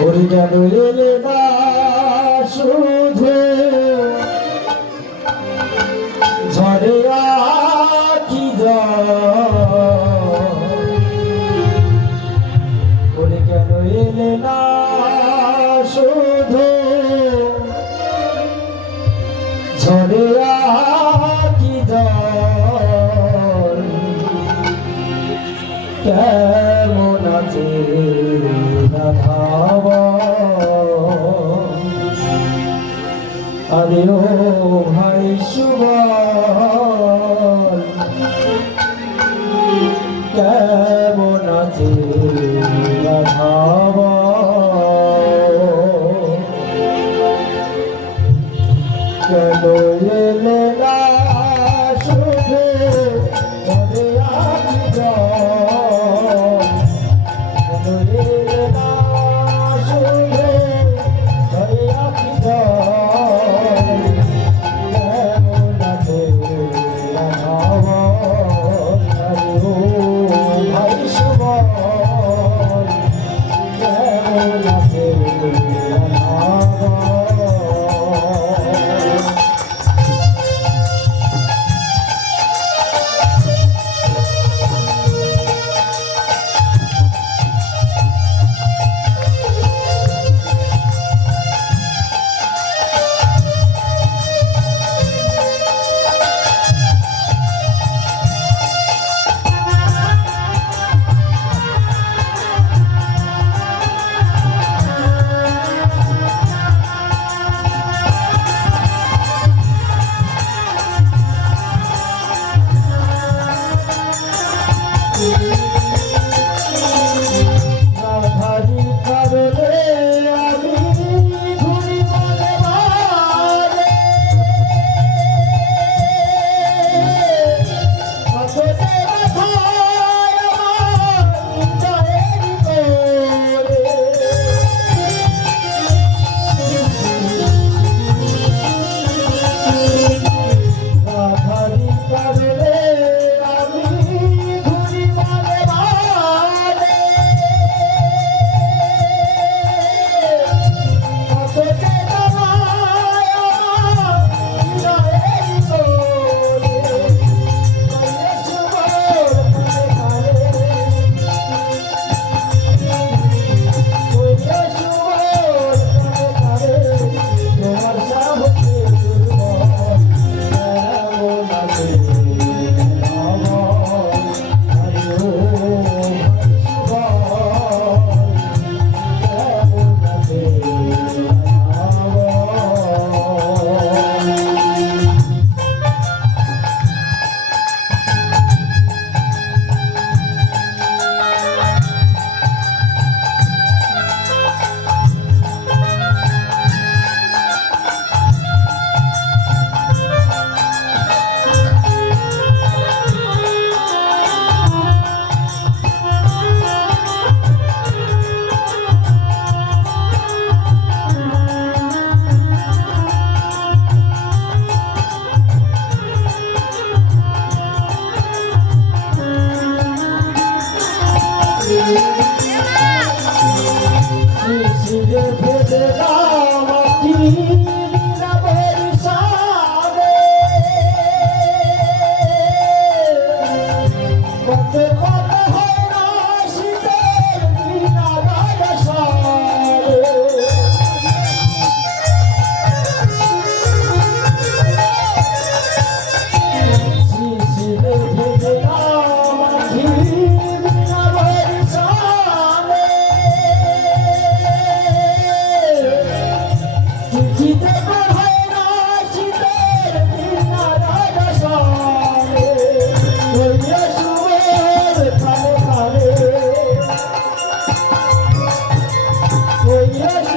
ওরে গেল এলে না শুধু ঝরে কি ওরে গেল এলে না শুধু ঝরে কি কেন কাছে ভাবা। আরে ও ভাই সুবল কেমন আছে না শুধু Bye. Yes.